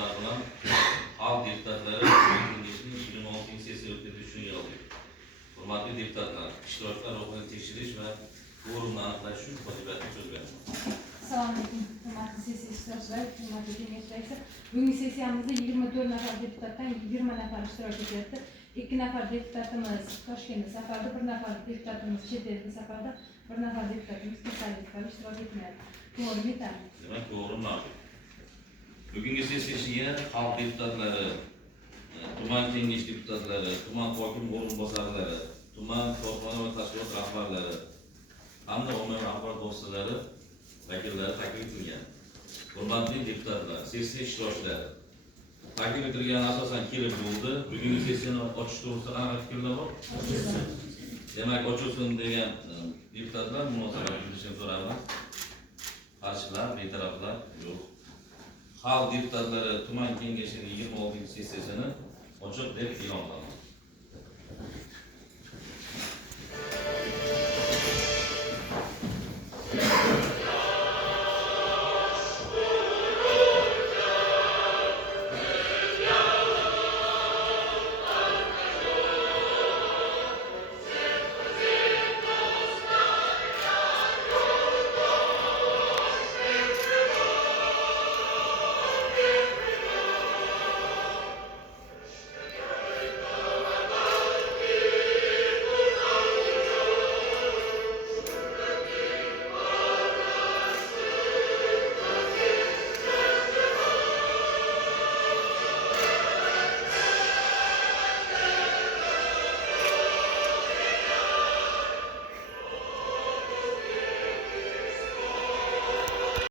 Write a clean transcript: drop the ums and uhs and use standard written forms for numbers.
munosabati bilan xalq deputatlari Kengashining 26-sessiya o'tkazilishini yig'ildi. Hurmatli deputatlar, ishtirokchilar ro'yxatini tekshirish va kvorumni aniqlash uchun vazifani so'z beraman. Assalomu alaykum, hurmatli sessiya ishtirokchilari, hurmatli kengash raisi. Bugungi sessiyamizda 24 nafar deputatdan 20 nafar ishtirok etyapti. 2 nafar deputatimiz Toshkentda safarda, 1 nafar deputatimiz chet elda safarda, 1 nafar deputatimiz kasallikda ishtirok etmayapti. Kvorum yetarli. Demak, kvorum mavjud. Bugungi sessiyaga xalq deputatlari, tuman kengash deputatlari, tuman hokim o'rinbosarlari, tuman korxona va tashkilot rahbarlari hamda ommaviy axborot vositalari vakillari taklif etilgan. Hurmatli deputatlar, sessiya ishtirokchilari, taklif etilgan asosan kelib bo'ldi. Bugungi sessiyani ochish to'g'risida qanaqa fikrlar bor? Demak, ochilsin degan deputatlar munosabat bildirishni so'raman. Qarshilar, betaraflar yo'q. Xalq deputatlari tuman kengashining 26-sessiyasini ochiq deb e'lon qiladi.